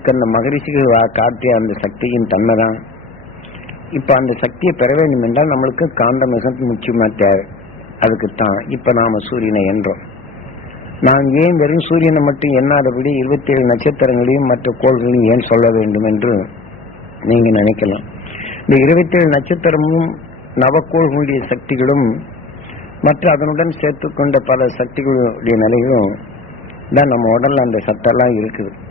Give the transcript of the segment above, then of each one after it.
கண்ண அந்த மகரிஷிகள் காட்டிய அந்த சக்தியின் தன்மை தான் இப்ப அந்த சக்தியை பெற வேண்டும் என்றால் நம்மளுக்கு காந்த மிக முக்கியமா தேவை. அதுக்குத்தான். இப்ப நாம சூரியனை என்றோம். நான் ஏன் வெறும் சூரியனை மட்டும் எண்ணாதபடி இருபத்தி ஏழு நட்சத்திரங்களையும் மற்ற கோள்களையும் ஏன் சொல்ல வேண்டும் என்று நீங்க நினைக்கலாம். இந்த இருபத்தி ஏழு நட்சத்திரமும் நவக்கோள்களுடைய சக்திகளும் மற்ற அதனுடன் சேர்த்து கொண்ட பல சக்திகளுடைய நிலைகளும் தான் நம்ம உடல்ல அந்த சத்தெல்லாம் இருக்குது.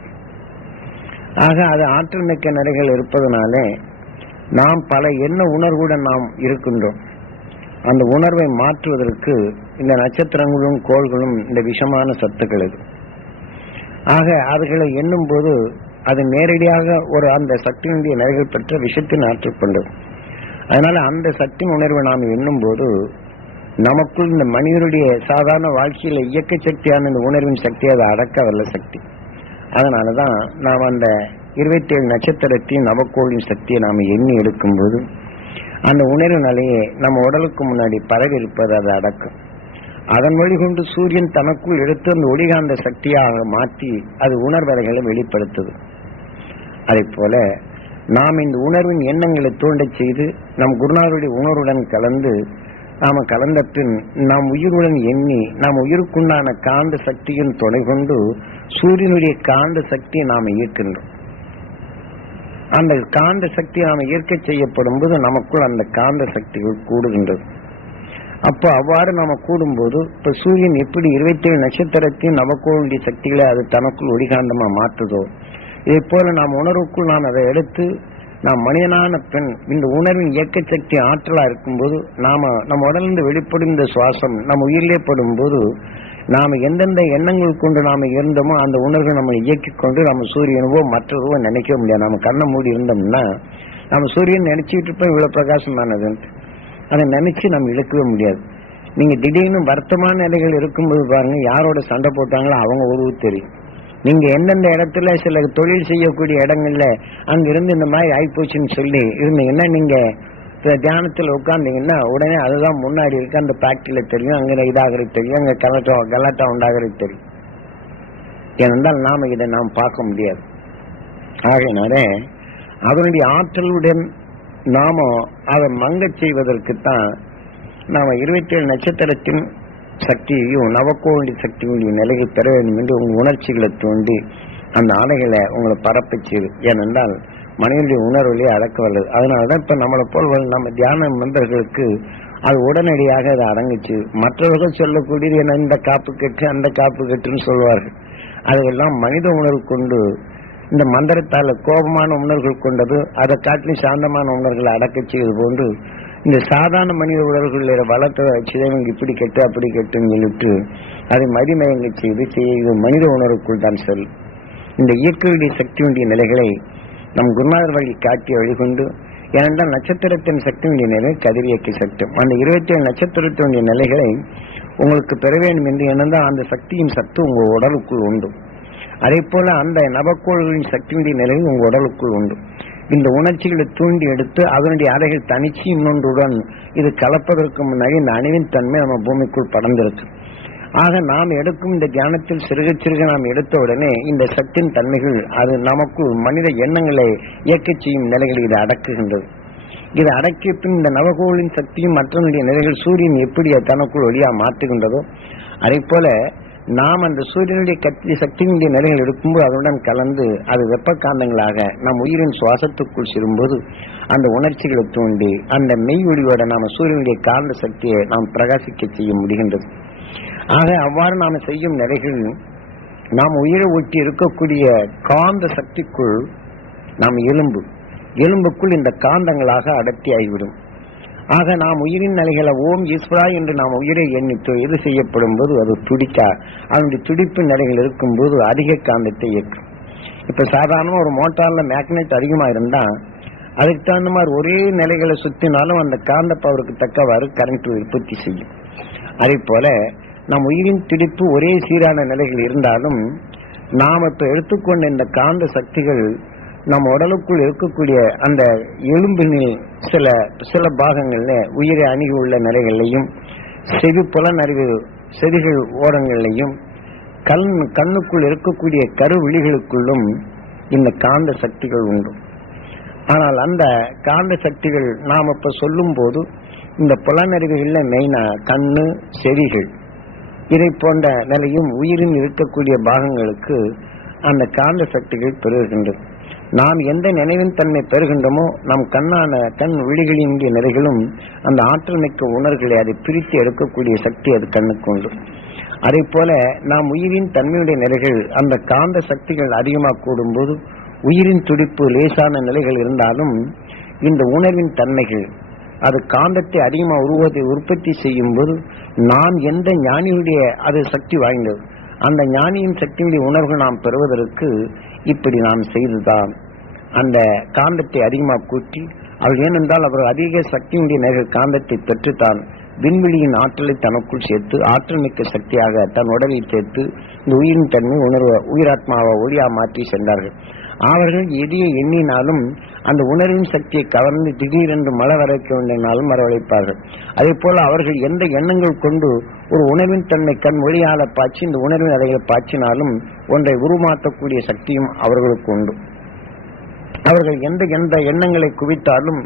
ஆக அது ஆற்றல் மிக்க நிறைகள் இருப்பதனாலே நாம் பல எண்ண உணர்வுடன் நாம் இருக்கின்றோம். அந்த உணர்வை மாற்றுவதற்கு இந்த நட்சத்திரங்களும் கோள்களும் இந்த விஷமான சத்துக்கள் இது. ஆக அதுகளை எண்ணும் போது அது நேரடியாக ஒரு அந்த சக்தியினுடைய நிறைகள் பெற்ற விஷத்தின் ஆற்றல் கொண்டது அதனால அந்த சக்தியின் உணர்வை நாம் எண்ணும் போது நமக்குள் இந்த மனிதனுடைய சாதாரண வாழ்க்கையில இயக்க சக்தியான இந்த உணர்வின் சக்தி அதை அடக்க வல்ல சக்தி. அதனாலதான் நாம் அந்த இருபத்தி ஏழு நட்சத்திரத்தின் நவக்கோளின் சக்தியை நாம் எண்ணி எடுக்கும்போது அந்த உணர்வு நிலையை நம்ம உடலுக்கு முன்னாடி பரவி இருப்பது அது அடக்கும். அதன் வழி கொண்டு சூரியன் தனக்குள் எடுத்து அந்த ஒளிகாந்த சக்தியாக மாற்றி அது உணர்வலைகளை வெளிப்படுத்துது. அதே போல நாம் இந்த உணர்வின் எண்ணங்களை தூண்டச் செய்து நம் குருநாதருடைய உணர்வுடன் கலந்து நாம கலந்த பின் நாம் உயிருடன் எண்ணி நாம் உயிருக்குண்டான காந்த சக்தியின் துணை கொண்டு சூரியனுடைய காந்த சக்தியை நாம் ஈர்க்கின்றோம் அந்த காந்த சக்தி நாம் ஈர்க்க செய்யப்படும் போது நமக்குள் அந்த காந்த சக்திகள் கூடுகின்றது. அப்போ அவ்வாறு நாம கூடும்போது இப்ப சூரியன் எப்படி இருபத்தி ஏழு நட்சத்திரத்தையும் நமக்குடைய சக்திகளை அது தனக்குள் ஒளிகாந்தமா மாற்றுதோ இதே போல நாம் உணர்வுக்குள் நாம் அதை எடுத்து நாம் மனிதனான பெண் இந்த உணர்வின் இயக்க சக்தி ஆற்றலா இருக்கும்போது நாம நம்ம உடலிருந்து வெளிப்படும் இந்த சுவாசம் நம்ம உயிரிலே படும்போது நாம எந்தெந்த எண்ணங்கள் கொண்டு நாம இருந்தோமோ அந்த உணர்வை நம்ம இயக்கி கொண்டு நம்ம சூரியனவோ மற்றவோ நினைக்க முடியாது. நம்ம கண்ணை மூடி இருந்தோம்னா நம்ம சூரியன் நினைச்சிட்டு இருப்போம் இவ்வளவு பிரகாசமானதுன்ட்டு அதை நினைச்சு நம்ம இழக்கவே முடியாது. நீங்க திடீர்னு வருத்தமான நிலைகள் இருக்கும்போது பாருங்க யாரோட சண்டை போட்டாங்களோ அவங்க உருவு தெரியும். நீங்க எந்தெந்த இடத்துல சில தொழில் செய்யக்கூடிய இடங்கள்ல அங்க இருந்து இந்த மாதிரி ஆயிப்போச்சுன்னு சொல்லி இருந்தீங்கன்னா நீங்க தியானத்துல உட்கார்ந்தீங்கன்னா உடனே அதுதான் முன்னாடி இருக்க அந்த ஃபேக்டரியில தெரியும் அங்க இதாகிறது தெரியும் அங்க கலாட்டா கலாட்டா உண்டாகிறது தெரியும். ஏனென்றால் நாம இதை நாம் பார்க்க முடியாது. ஆகையினால அதனுடைய ஆற்றலுடன் நாம அதை மங்கச் செய்வதற்குத்தான் நாம இருபத்தி ஏழு நட்சத்திரத்தின் சக்தியையும் நவக்கோண்டி சக்தியுடைய நிலையை பெற வேண்டும் என்று உங்கள் உணர்ச்சிகளை தூண்டி அந்த அலைகளை உங்களை பரப்பிச்சு ஏனென்றால் மனிதனுடைய உணர்வுலேயே அடக்க வல்லது அதனாலதான் இப்போ நம்மளை போல் நம்ம தியான மந்தர்களுக்கு அது உடனடியாக அது அடங்குச்சு. மற்றவர்கள் சொல்லக்கூடியது என்ன இந்த காப்பு கெட்டு அந்த காப்பு கட்டுன்னு சொல்வார்கள். அதுவெல்லாம் மனித உணர்வு கொண்டு இந்த மந்திரத்தால கோபமான உணர்வுகள் கொண்டது அதை காட்டிலும் சாந்தமான உணர்வுகளை அடக்கச் செய்வது போன்று இந்த சாதாரண மனித உணர்வுகளில் வளர்த்த சிதைவங்க இப்படி கெட்டு அப்படி கெட்டுன்னு சொல்லிட்டு அதை மதிமயங்க செய்து செய்ய மனித உணர்வுக்குள் தான் சொல். இந்த இயற்கையுடைய சக்தியுடைய நிலைகளை நம் குருநாதர் வழி காட்டி வழிகொண்டு ஏனென்றால் நட்சத்திரத்தின் சக்தியுடைய நிலை கதிரியக்க சக்தி. அந்த இருபத்தி ஏழு நட்சத்திரத்தினுடைய நிலைகளை உங்களுக்கு பெற வேண்டும் என்று என்னென்றால் அந்த சக்தியின் சத்து உங்கள் உடலுக்குள் உண்டு. அதே போல அந்த நபக்கோள்களின் சக்தியுடைய நிலையும் உங்கள் உடலுக்குள் உண்டு. இந்த உணர்ச்சிகளை தூண்டி எடுத்து அதனுடைய அலைகள் தனிச்சு இன்னொன்றுடன் இது கலப்பதற்கு முன்னாடி இந்த அணுவின் தன்மை நம்ம பூமிக்குள் படர்ந்திருக்கு. ஆக நாம் எடுக்கும் இந்த தியானத்தில் சிறுக சிறுக நாம் எடுத்த உடனே இந்த சக்தியின் தன்மைகள் அது நமக்குள் மனித எண்ணங்களை இயக்கச் செய்யும் நிலைகளை இது அடக்குகின்றது. இது அடக்கிய பின் இந்த நவகோளின் சக்தியும் மற்றவனுடைய நிலைகள் சூரியன் எப்படி தனக்குள் ஒளியா மாற்றுகின்றதோ அதே போல நாம் அந்த சூரியனுடைய கத்தி சக்தியினுடைய நிலைகள் எடுக்கும்போது அதனுடன் கலந்து அது வெப்ப காந்தங்களாக நம் உயிரின் சுவாசத்துக்குள் செல்லும்போது அந்த உணர்ச்சிகளை தூண்டி அந்த மெய் ஒளியோட நாம சூரியனுடைய காந்த சக்தியை நாம் பிரகாசிக்க செய்ய முடிகின்றது. ஆக அவ்வாறு நாம் செய்யும் நிலைகள் நாம் உயிரை ஒட்டி இருக்கக்கூடிய காந்த சக்திக்குள் நாம் எலும்பு. எலும்புக்குள் இந்த காந்தங்களாக அடர்த்தி ஆகிவிடும். ஆக நாம் உயிரின் நிலைகளை ஓம் ஈஸ்வரா என்று நாம் உயிரை எண்ணித்து இது செய்யப்படும் போது அது துடிக்கா அவனுடைய துடிப்பு நிலைகள் இருக்கும்போது அதிக காந்தத்தை இயக்கும் இப்ப சாதாரண ஒரு மோட்டார்ல மேக்னெட் அதிகமா இருந்தா அதுக்கு தகுந்த மாதிரி ஒரே நிலைகளை சுத்தினாலும் அந்த காந்த பவருக்கு தக்கவாறு கரண்ட் உற்பத்தி செய்யும். அதே போல நம் உயிரின் துடிப்பு ஒரே சீரான நிலைகள் இருந்தாலும் நாம் இப்ப எடுத்துக்கொண்ட இந்த காந்த சக்திகள் நம்ம உடலுக்குள் இருக்கக்கூடிய அந்த எலும்பினில் சில சில பாகங்கள்ல உயிரை அணுகி உள்ள நிலைகளையும் செவி புலனறிவு செதிகள் ஓரங்களையும் கண் கண்ணுக்குள் இருக்கக்கூடிய கருவிழிகளுக்குள்ளும் இந்த காந்த சக்திகள் உண்டு. ஆனால் அந்த காந்த சக்திகள் நாம் இப்ப சொல்லும் போது இந்த புலனறிவுகள்ல மெயினா கண்ணு செவிகள். இதை போன்ற நிலையும் உயிரின் இருக்கக்கூடிய பாகங்களுக்கு அந்த காந்த சக்திகள் பெருகின்றது நாம் எந்த நினைவின் தன்மை பெறுகின்றோமோ நம் கண்ணான கண் விழிகளின் நிலைகளும் அந்த ஆற்றல் மிக்க உணர்களை அதை பிரித்து எடுக்கக்கூடிய சக்தி அது கண்ணுக்கு உண்டு. அதே போல நாம் உயிரின் தன்மையுடைய நிலைகள் அந்த காந்த சக்திகள் அதிகமாக கூடும்போது உயிரின் துடிப்பு லேசான நிலைகள் இருந்தாலும் இந்த உணர்வின் தன்மைகள் அது காந்தத்தை அதிகமாக உருவத்தை உற்பத்தி செய்யும் போது நாம் எந்த ஞானியுடைய அது சக்தி வாய்ந்தது? அந்த ஞானியின் சக்தியுடைய உணர்வு நாம் பெறுவதற்கு இப்படி நாம் செய்துதான் அந்த காந்தத்தை அதிகமாக கூட்டி அவர் ஏனென்றால் அவர் அதிக சக்தியுடைய நிகழ் காந்தத்தை பெற்றுத்தான் விண்வெளியின் ஆற்றலை தனக்குள் சேர்த்து ஆற்றல் மிக்க சக்தியாக தன் உடலில் சேர்த்து இந்த உயிரின் தன்மை உணர்வ உயிராத்மாவை ஒளியா மாற்றி சென்றார்கள். அவர்கள் எதையை எண்ணினாலும் அந்த உணர்வின் சக்தியை கவர்ந்து திடீரென்று மழை வரைக்க வேண்டினாலும் வரவழைப்பார்கள். அதே போல அவர்கள் எந்த எண்ணங்கள் கொண்டு ஒரு உணர்வின் தன்மை கண் மொழியால பாய்ச்சி இந்த உணர்வின் அறைகளை பாய்ச்சினாலும் ஒன்றை உருமாற்றக்கூடிய சக்தியும் அவர்களுக்கு உண்டு. அவர்கள் எந்த எந்த எண்ணங்களை குவித்தாலும்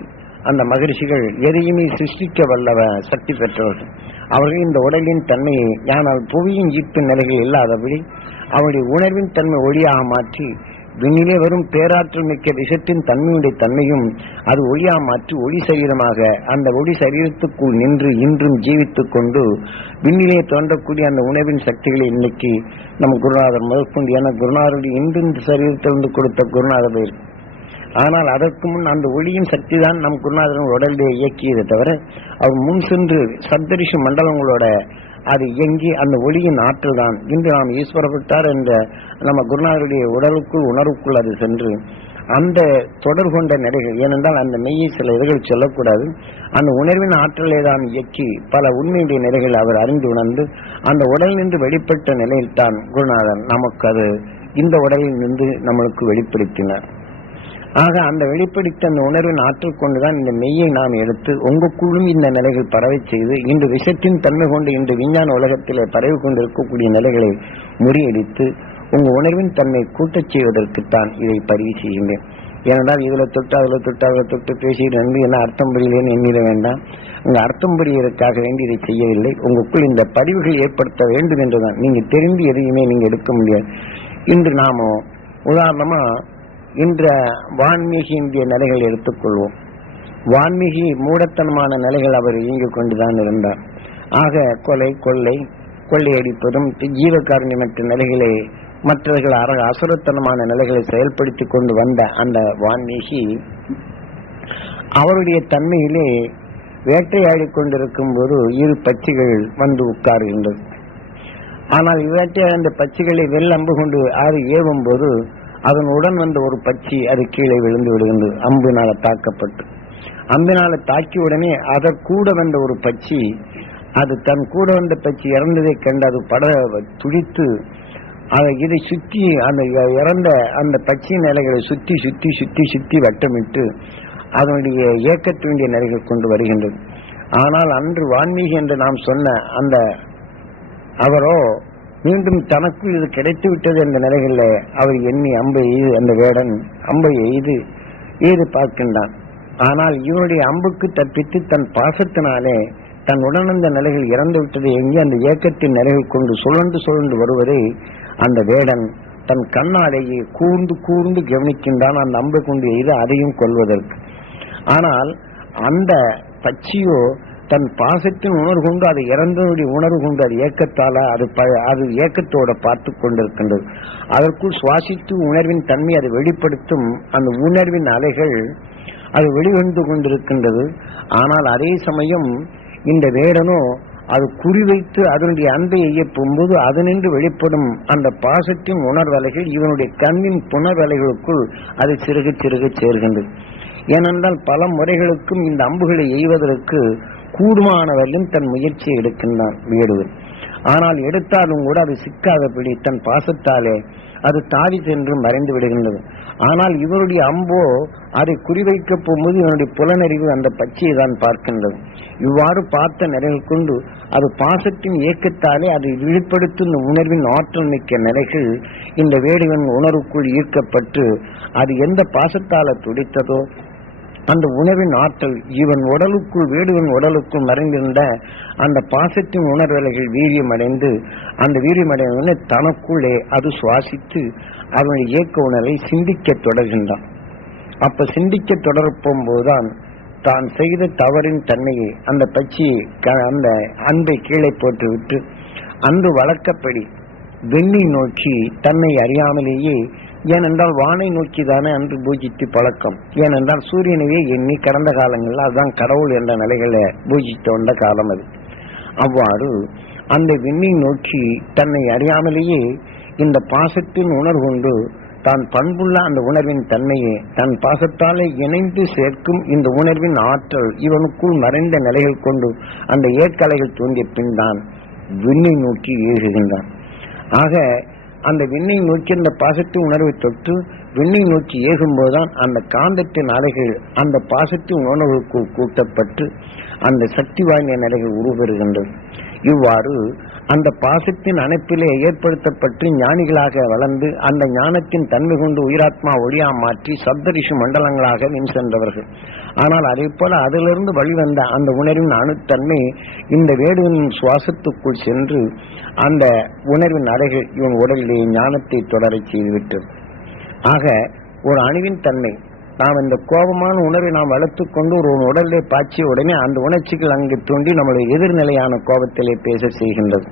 அந்த மகிழ்ச்சிகள் எதையுமே சிருஷ்டிக்க வல்லவ சக்தி பெற்றவர்கள். அவர்கள் இந்த உடலின் தன்மையை ஆனால் புவியின் ஈர்ப்பு நிலைகள் இல்லாதபடி அவருடைய உணர்வின் தன்மை ஒளியாக மாற்றி விண்ணிலே வரும் பேராற்றல் மிக்க விஷத்தின் தன்மையுடைய தன்மையும் அது ஒளியா மாற்றி ஒளி சரீரமாக அந்த ஒளி சரீரத்துக்குள் நின்று இன்றும் ஜீவித்துக் கொண்டு விண்ணிலே தோன்றக்கூடிய அந்த உணவின் சக்திகளை இன்னைக்கு நம் குருநாதர் முதற்கொண்டு என குருநாதருடைய இன்று இந்த சரீரத்திலிருந்து கொடுத்த குருநாதர் ஆனால் அதற்கு முன் அந்த ஒளியின் சக்தி தான் நம் குருநாதரன் உடலிலே இயக்கியதை தவிர அவர் முன் சென்று சப்தரிஷி மண்டலங்களோட அது இயங்கி அந்த ஒளியின் ஆற்றல் தான் இன்று நாம் ஈஸ்வரப்பட்டார் என்ற நம்ம குருநாதருடைய உடலுக்குள் உணர்வுக்குள் அது சென்று அந்த தொடர் கொண்ட நிலைகள் ஏனென்றால் அந்த மெய்யை சில இதழ்கள் சொல்லக்கூடாது. அந்த உணர்வின் ஆற்றலை தான் இயக்கி பல உண்மையுடைய நிலைகள் அவர் அறிந்து உணர்ந்து அந்த உடல் நின்று வெளிப்பட்ட நிலையில்தான் குருநாதன் நமக்கு அது இந்த உடலில் நின்று நம்மளுக்கு வெளிப்படுத்தினார். ஆக அந்த வெளிப்படுத்த அந்த உணர்வின் ஆற்றல் கொண்டுதான் இந்த மெய்யை நாம் எடுத்து உங்களுக்குள்ளும் இந்த நிலைகள் பரவை செய்து இன்று விஷத்தின் தன்மை கொண்டு இன்று விஞ்ஞான உலகத்திலே பரவி கொண்டிருக்கக்கூடிய நிலைகளை முறியடித்து உங்க உணர்வின் தன்மை கூட்டச் செய்வதற்குத்தான் இதை பதிவு செய்யுங்கள். ஏனென்றால் இதுல தொட்டு அதுல தொட்டு அதுல தொட்டு பேசிட்டு வந்து என்ன அர்த்தம் புரியலேன்னு எண்ணிட வேண்டாம். உங்க அர்த்தம் புரியறதுக்காக வேண்டி இதை செய்யவில்லை. உங்களுக்குள் இந்த பதிவுகள் ஏற்படுத்த வேண்டும் என்றுதான். நீங்க தெரிந்து எதையுமே நீங்க எடுக்க முடியாது. இன்று நாம உதாரணமா இன்ற வான்மீகியினுடைய இந்திய நிலைகளை எடுத்துக்கொள்வோம். வான்மீகி மூடத்தனமான நிலைகள் அவர் இயங்கிக் கொண்டுதான் இருந்தார். ஆக கொலை கொள்ளை கொள்ளையடிப்பதும் ஜீவகாரணியமற்ற நிலைகளை மற்றவர்கள் அற அசுரத்தனமான நிலைகளை செயல்படுத்தி கொண்டு வந்த அந்த வான்மீகி அவருடைய தன்மையிலே வேட்டையாடி கொண்டிருக்கும் போது இரு பட்சிகள் வந்து உட்காருகின்றது. ஆனால் வேட்டையாடி அந்த பட்சிகளை வெள்ளம்பு கொண்டு ஆறு ஏவும் போது அதனுடன் வந்த ஒரு பச்சி அது கீழே விழுந்து விடுகின்றது அம்பினால தாக்கப்பட்டு. அம்பினால தாக்கிய உடனே அதற்கூட வந்த ஒரு பச்சி அது தன் கூட வந்த பச்சி இறந்ததை கண்டு அது பட துடித்து அதை இதை சுத்தி அந்த இறந்த அந்த பட்சியின் நிலைகளை சுத்தி சுத்தி சுத்தி சுத்தி வட்டமிட்டு அதனுடைய இயக்கத்தினுடைய நிலைகள் கொண்டு வருகின்றது. ஆனால் அன்று வான்மீகி என்று நாம் சொன்ன அந்த அவரோ மீண்டும் தனக்கு இது கிடைத்து விட்டது என்ற நிலைகளில் அவர் எண்ணி அம்பை எய்து அந்த வேடன் அம்பை எய்து எய்து பார்க்கின்றான். ஆனால் இவனுடைய அம்புக்கு தப்பித்து தன் பாசத்தினாலே தன் உடனந்த நிலைகள் இறந்து விட்டது எங்கே அந்த இயக்கத்தின் நிலைகள் கொண்டு சுழன்று சுழன்று வருவதை அந்த வேடன் தன் கண்ணாலேயே கூர்ந்து கூர்ந்து கவனிக்கின்றான். அந்த அம்பை கொண்டு எய்து அதையும் கொள்வதற்கு ஆனால் அந்த பச்சியோ தன் பாசத்தின் உணர்வு கொண்டு அது இறந்தனுடைய உணர்வு கொண்டு அது ஏக்கத்தால அது அது ஏக்கத்தோட பார்த்து கொண்டிருக்கின்றது. அதற்குள் சுவாசித்து உணர்வின் தன்மை அதை வெளிப்படுத்தும் அந்த உணர்வின் அலைகள் அது வெளிவந்து கொண்டிருக்கின்றது. ஆனால் அதே சமயம் இந்த வேடனோ அது குறிவைத்து அதனுடைய அன்பை எய்யப்போகும்போது அதனின்று வெளிப்படும் அந்த பாசத்தின் உணர்வலைகள் இவனுடைய கண்ணின் புணர்வலைகளுக்குள் அது சிறுக சிறுக சேர்கின்றது. ஏனென்றால் பல முறைகளுக்கும் இந்த அம்புகளை எய்வதற்கு கூடுமானவர்களும் தன் முயற்சியை எடுக்கின்றான் வேடுவர் ஆனால் எடுத்தாலும் கூட அது சிக்காதபடி தன் பாசத்தாலே அது தாவி சென்று மறைந்து விடுகின்றது. ஆனால் இவருடைய அம்போ அதை குறிவைக்க போகும்போது இவனுடைய புலனறிவு அந்த பச்சையை தான் பார்க்கின்றது. இவ்வாறு பார்த்த நிலைகள் கொண்டு அது பாசத்தின் இயக்கத்தாலே அதை வெளிப்படுத்தும் இந்த உணர்வின் ஆற்றல் மிக்க நிலைகள் இந்த வேடுவன் உணர்வுக்குள் ஈர்க்கப்பட்டு அது எந்த பாசத்தால துடித்ததோ அந்த உணவின் ஆற்றல் இவன் உடலுக்குள் வேடுவன் உடலுக்குள் மறைந்திருந்த அந்த பாசத்தின் உணர்வலைகள் வீரியமடைந்து அந்த வீரியம் அடைந்தவனே தனக்குள்ளே அது சுவாசித்து அவனுடைய இயக்க உணர்வை சிந்திக்க தொடர்கின்றான். அப்ப சிந்திக்க தொடரப்போகும்போதுதான் தான் செய்த தவறின் தன்மையை அந்த பச்சியை க- அந்த அன்பை கீழே போட்டுவிட்டு அன்பு வழக்கப்படி வெண்ணி நோக்கி தன்னை அறியாமலேயே ஏனென்றால் வானை நோக்கி தானே அன்று பூஜித்து பழக்கம். ஏனென்றால் சூரியனையே எண்ணி கடந்த காலங்களில் அதுதான் கடவுள் என்ற நிலைகளை பூஜித்து வந்த காலம் அது. அவ்வாறு அந்த விண்ணை நோக்கி தன்னை அறியாமலேயே இந்த பாசத்தின் உணர்வு கொண்டு தான் பண்புள்ள அந்த உணர்வின் தன்மையை தன் பாசத்தாலே இணைந்து சேர்க்கும் இந்த உணர்வின் ஆற்றல் இவனுக்குள் மறைந்த நிலைகள் கொண்டு அந்த ஏற்கலைகள் தோன்றிய பின் தான் விண்ணை நோக்கி ஏறுகின்றான். ஆக அந்த விண்ணை நோக்கி அந்த பாசத்தின் உணர்வை தொட்டு விண்ணை நோக்கி ஏகும்போதுதான் அந்த காந்தத்தின் அலைகள் அந்த பாசத்தின் உணர்வுக்கு கூட்டப்பட்டு அந்த சக்தி வாய்ந்த நிலைகள் உருவெறுகின்றது இவ்வாறு அந்த பாசத்தின் அணைப்பிலே ஏற்படுத்தப்பட்டு ஞானிகளாக வளர்ந்து அந்த ஞானத்தின் தன்மை கொண்டு உயிராத்மா ஒளியா மாற்றி சப்தரிஷி மண்டலங்களாக மின் சென்றவர்கள். ஆனால் அதே போல அதிலிருந்து வழிவந்த அந்த உணர்வின் அணுத்தன்மை இந்த வேடுவின் சுவாசத்துக்குள் சென்று அந்த உணர்வின் அலைகள் இவன் உடலிலே ஞானத்தை தொடரச் செய்துவிட்டது ஆக ஒரு அணுவின் தன்மை. நாம் இந்த கோபமான உணர்வை நாம் வளர்த்து கொண்டு ஒரு உடலே பாய்ச்சிய உடனே அந்த உணர்ச்சிகள் அங்கு தூண்டி நம்முடைய எதிர்நிலையான கோபத்திலே பேச செய்கின்றது.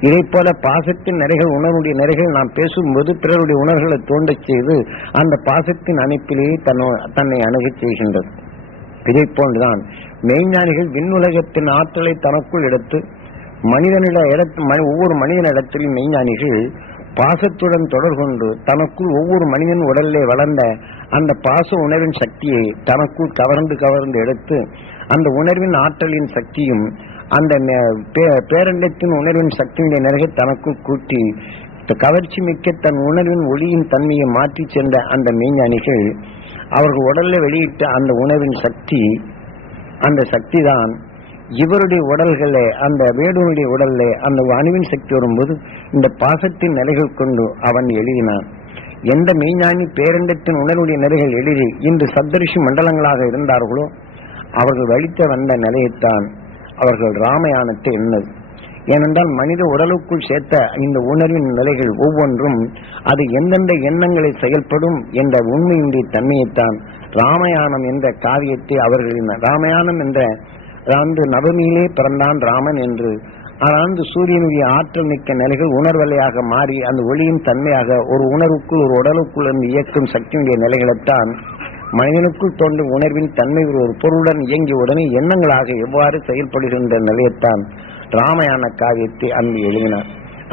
இதை போல பாசத்தின் நிறைகள் உணர்வுடைய நிறைகள் நாம் பேசும்போது பிறருடைய உணர்வுகளை தோண்டச் செய்து அந்த பாசத்தின் அணைப்பிலேயே தன்னை தன்னை அணுகச் செய்கின்றது. இதை போன்றுதான் மெய்ஞானிகள் விண்ணுலகத்தின் ஆற்றலை தனக்குள் எடுத்து மனிதனிட ஒவ்வொரு மனிதனிடத்திலும் மெய்ஞானிகள் பாசத்துடன் தொடர் கொண்டு தனக்குள் ஒவ்வொரு மனிதன் உடலிலே வளர்ந்த அந்த பாச உணர்வின் சக்தியை தனக்குள் கவர்ந்து கவர்ந்து எடுத்து அந்த உணர்வின் ஆற்றலின் சக்தியும் அந்த பே- பேரண்டத்தின் உணர்வின் சக்தியுடைய நிறைய தனக்குள் கூட்டி கவர்ச்சி மிக்க தன் உணர்வின் ஒளியின் தன்மையை மாற்றி சென்ற அந்த மெய்ஞானிகள் அவர்கள் உடல்ல வெளியிட்ட அந்த உணவின் சக்தி அந்த சக்தி தான் இவருடைய உடல்களே அந்த வேடுவனுடைய உடல்ல அந்த அணுவின் சக்தி வரும்போது இந்த பாசத்தின் நிலைகள் கொண்டு அவன் எழுதினான். எந்த மெய்ஞானி பேரண்டத்தின் உணர்வுடைய நிலைகள் எழுதி இன்று சப்தரிஷி மண்டலங்களாக இருந்தார்களோ அவர்கள் வலித்த வந்த நிலையைத்தான் அவர்கள் ராமயானத்தை எண்ணது. ஏனென்றால் மனித உடலுக்குள் சேர்த்த இந்த உணர்வின் நிலைகள் ஒவ்வொன்றும் அது எந்தெந்த எண்ணங்களை செயல்படும் என்ற உண்மையுடைய தன்மையைத்தான் ராமயானம் என்ற காவியத்தை அவர்களின் ராமயானம் என்ற அன்று நவமியிலே பிறந்தான் ராமன் என்று ஆண்டு சூரியனுடைய ஆற்றல் மிக்க நிலைகள் உணர்வலையாக மாறி அந்த ஒளியின் தன்மையாக ஒரு உணர்வுக்குள் ஒரு உடலுக்குள் இருந்து இயக்கும் சக்தியுடைய நிலைகளைத்தான் மனிதனுக்குள் தோன்றும் உணர்வின் தன்மை ஒரு ஒரு பொருளுடன் இயங்கிய உடனே எண்ணங்களாக எவ்வாறு செயல்படுகின்ற நிலையத்தான் ராமயான காவியத்தை அன்று எழுதினார்.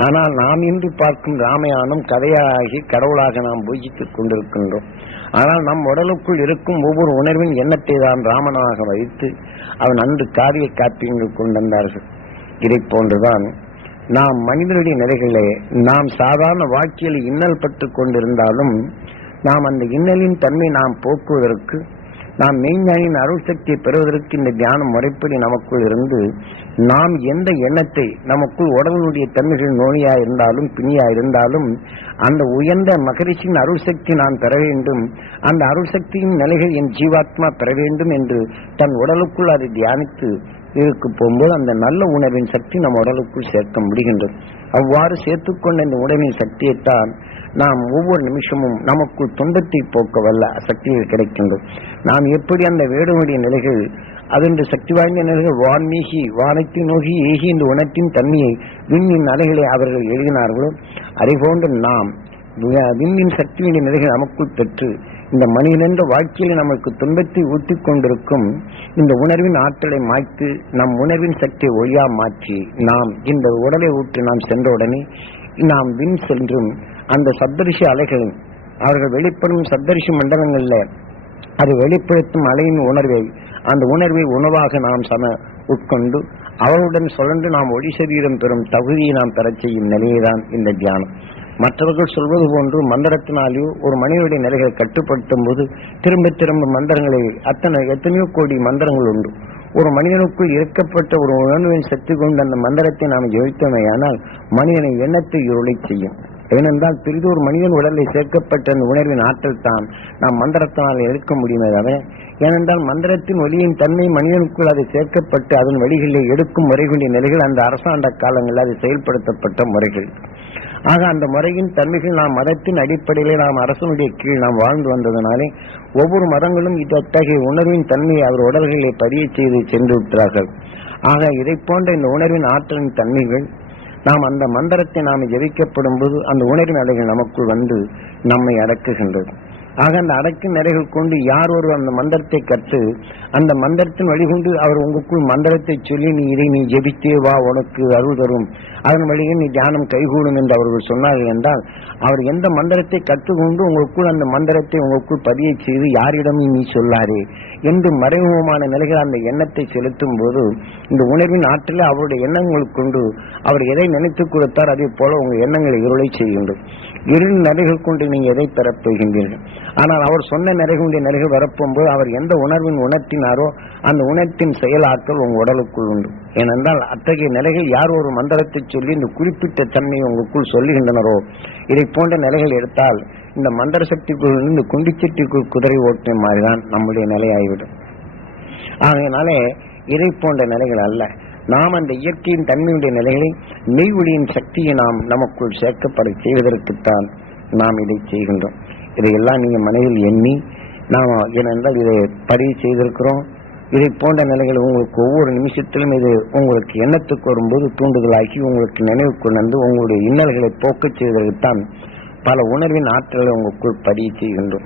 ஆனால் நாம் இன்று பார்க்கும் ராமயானம் கதையாகி கடவுளாக நாம் பூஜித்துக் கொண்டிருக்கின்றோம். ஆனால் நம் உடலுக்குள் இருக்கும் ஒவ்வொரு உணர்வின் எண்ணத்தை தான் ராமனாக வைத்து அவன் அன்று காவிய காப்பியங்கள் கொண்டு வந்தார்கள் இதை போன்றுதான் நாம் மனிதனுடைய நிலைகளே நாம் சாதாரண வாழ்க்கையில் இன்னல் பட்டு கொண்டிருந்தாலும் நாம் அந்த இன்னலின் தன்மை நாம் போக்குவதற்கு நாம் மெய்ஞானின் அருள் சக்தியை பெறுவதற்கு இந்த தியானம் முறைப்படி நமக்குள் இருந்து நாம் எந்த எண்ணத்தை நமக்குள் உடலுடைய தன்மைகள் நோயா இருந்தாலும் பிணியா இருந்தாலும் அந்த உயர்ந்த மகரிஷியின் அருள் சக்தி நான் பெற வேண்டும் அந்த அருள் சக்தியின் நிலைகள் என் ஜீவாத்மா பெற வேண்டும் என்று தன் உடலுக்குள் அதை தியானித்து இருக்கு போகும்போது அந்த நல்ல உணவின் சக்தி நம் உடலுக்குள் சேர்க்க முடிகின்றது. அவ்வாறு சேர்த்துக்கொண்ட இந்த உணவின் சக்தியைத்தான் நாம் ஒவ்வொரு நிமிஷமும் நமக்குள் துன்பத்தை போக்க வல்ல சக்திகள் கிடைக்கின்றது. நாம் எப்படி அந்த வேடுவனுடைய நிலைகள் அதென்று சக்தி வாய்ந்த நிலைகள் வான்மீகி வானத்தை நோக்கி ஏகி இந்த உணத்தின் தன்மையை விண்ணின் அலைகளை அவர்கள் எழுதினார்களோ அதே போன்று நாம் விண்ணின் சக்தியின் நிலைகள் நமக்குள் பெற்று இந்த மனிதனென்ற வாழ்க்கையில் நமக்கு துன்பத்தை ஊட்டிக் கொண்டிருக்கும் இந்த உணர்வின் ஆற்றலை மாய்த்து நம் உணர்வின் சக்தியை ஒழியா மாற்றி நாம் இந்த உடலை ஊற்றி நாம் சென்றவுடனே நாம் வின் சென்றும் அந்த சப்தரிஷி அலைகளும் அவர்கள் வெளிப்படும் சப்தரிஷி மண்டலங்கள்ல அது வெளிப்படுத்தும் அலையின் உணர்வை அந்த உணர்வை உணவாக நாம் சம உட்கொண்டு அவருடன் சுழன்று நாம் ஒளி சரீரம் பெறும் தகுதியை நாம் பெறச் செய்யும் நிலையைதான் இந்த தியானம். மற்றவர்கள் சொல்வது போன்று மந்திரத்தினாலேயோ ஒரு மனிதனுடைய நிலைகளை கட்டுப்படுத்தும் போது திரும்ப திரும்ப மந்திரங்களை அத்தனை எத்தனையோ கோடி மந்திரங்கள் உண்டு. ஒரு மனிதனுக்குள் இருக்கப்பட்ட ஒரு உணர்வின் சக்தி கொண்டு அந்த மந்திரத்தை நாம் ஜெயித்தோமேயானால் மனிதனை எண்ணத்தை இருளை செய்யும். ஏனென்றால் பிரிது ஒரு மனிதன் உடலில் சேர்க்கப்பட்ட அந்த உணர்வின் ஆற்றல் தான் நாம் மந்திரத்தினால் எடுக்க முடியுமே தவிர ஏனென்றால் மந்திரத்தின் ஒளியின் தன்மை மனிதனுக்குள் அது சேர்க்கப்பட்டு அதன் வழிகளில் எடுக்கும் முறைகளுடைய நிலைகள் அந்த அரசாண்ட காலங்களில் அது செயல்படுத்தப்பட்ட முறைகள். ஆக அந்த முறையின் தன்மைகள் நாம் மதத்தின் அடிப்படையிலே நாம் அரசனுடைய கீழ் நாம் வாழ்ந்து வந்ததனாலே ஒவ்வொரு மதங்களும் இது அத்தகைய உணர்வின் தன்மையை அவர் உடல்களை பதிய செய்து சென்று விட்டார்கள். ஆக இதை போன்ற இந்த உணர்வின் ஆற்றலின் தன்மைகள் நாம் அந்த மந்திரத்தை நாம் ஜெபிக்கப்படும் போது அந்த உணர்வின் அலைகள் நமக்குள் வந்து நம்மை அடக்குகின்றது. ஆக அந்த அடக்கு நிறைகள் கொண்டு யார் ஒரு அந்த மந்திரத்தை கற்று அந்த மந்திரத்தின் வழிகொண்டு அவர் உங்களுக்குள் மந்திரத்தை சொல்லி நீ இதை நீ ஜெபித்தே வா உனக்கு அருள் தரும். அதன் வழியில் நீ தியானம் கைகூடும் என்று அவர்கள் சொன்னார்கள் என்றால் அவர் எந்த மந்திரத்தை கற்றுக்கொண்டு உங்களுக்குள் அந்த மந்திரத்தை உங்களுக்குள் பதிய செய்து யாரிடமும் நீ சொல்லாரே என்று மறைமுகமான நிலைகள் அந்த எண்ணத்தை செலுத்தும் போது இந்த உணர்வின் ஆற்றலை அவருடைய எண்ணங்கள் கொண்டு அவர் எதை நினைத்து கொடுத்தார் அதே போல உங்கள் எண்ணங்களை இருளை செய்கின்றது இருள் நிலைகள் கொண்டு நீங்க எதை பெறப் போகின்றீர்கள்? ஆனால் அவர் சொன்ன நிறைகளுடைய நிலைகள் வரப்போகும்போது அவர் எந்த உணர்வின் உணர்த்தினாரோ அந்த உணர்த்தின் செயலாற்றல் உங்க உடலுக்குள் உண்டு. ஏனென்றால் அத்தகைய நிலைகள் யார் ஒரு மந்திரத்தை சொல்லி இந்த குறிப்பிட்ட தன்மையை உங்களுக்குள் சொல்லுகின்றனரோ இதை போன்ற நிலைகள் எடுத்தால் இந்த மந்திர சக்திக்குள் இந்த குண்டிச்சட்டிக்குள் குதிரை ஓட்டின மாதிரிதான் நம்முடைய நிலையாகிவிடும். ஆகையினாலே இதை போன்ற நிலைகள் அல்ல. நாம் அந்த இயற்கையின் தன்மையுடைய நிலைகளை மெய்வொழியின் சக்தியை நாம் நமக்குள் சேர்க்கப்பட செய்வதற்குத்தான் நாம் இதை செய்கின்றோம். இதையெல்லாம் நீங்கள் மனதில் எண்ணி நாம் ஏனென்றால் இதை பதிவு செய்திருக்கிறோம். இதை போன்ற நிலைகள் உங்களுக்கு ஒவ்வொரு நிமிஷத்திலும் இது உங்களுக்கு எண்ணத்துக்கு வரும்போது தூண்டுதலாக்கி உங்களுக்கு நினைவு கொண்டு உங்களுடைய இன்னல்களை போக்கச் செய்வதற்குத்தான் பல உணர்வின் ஆற்றலை உங்களுக்குள் பதிவு செய்கின்றோம்.